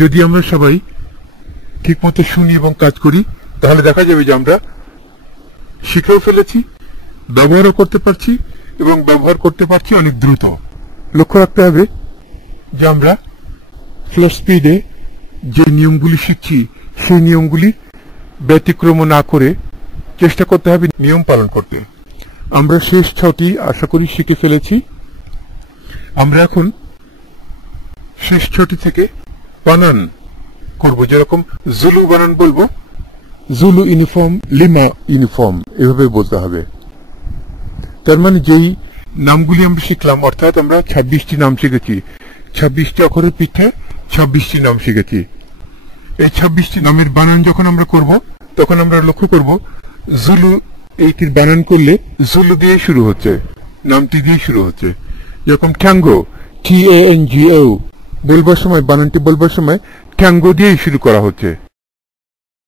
যদি আমরা সবাই ঠিকমতো শুনি এবং কাজ করি তাহলে দেখা যাবে যে আমরা শিখেও ফেলেছি, ব্যবহারও করতে পারছি এবং ব্যবহার করতে পারছি অনেক দ্রুত। লক্ষ্য রাখতে হবে যে আমরা ফ্লো স্পিডে যে নিয়মগুলি শিখছি সেই নিয়মগুলি ব্যতিক্রম না করে চেষ্টা করতে হবে নিয়ম পালন করতে। আমরা শেষ 6টি আশা করি শিখে ফেলেছি। আমরা এখন শেষ 6টি থেকে বানান করব। যেরকম জুলু বানান বলবো, জুলু ইউনিফর্ম, লিমা ইউনিফর্ম, এভাবে বলতে হবে। তার মানে যেই নামগুলি আমরা শিখলাম, অর্থাৎ আমরা 26টি নাম শিখেছি, 26টি অক্ষরের পিঠে 26টি নাম শিখেছি। এই 26টি নামের বানান যখন আমরা করব তখন আমরা লক্ষ্য করব জুলু এইটির বানান করলে জুলু দিয়ে শুরু হচ্ছে, নামটি দিয়ে শুরু হচ্ছে। যেরকম ট্যাঙ্গো, TANGO বলবার সময়, বানানটি বলবার সময় ট্যাঙ্গো দিয়েই শুরু করা হচ্ছে।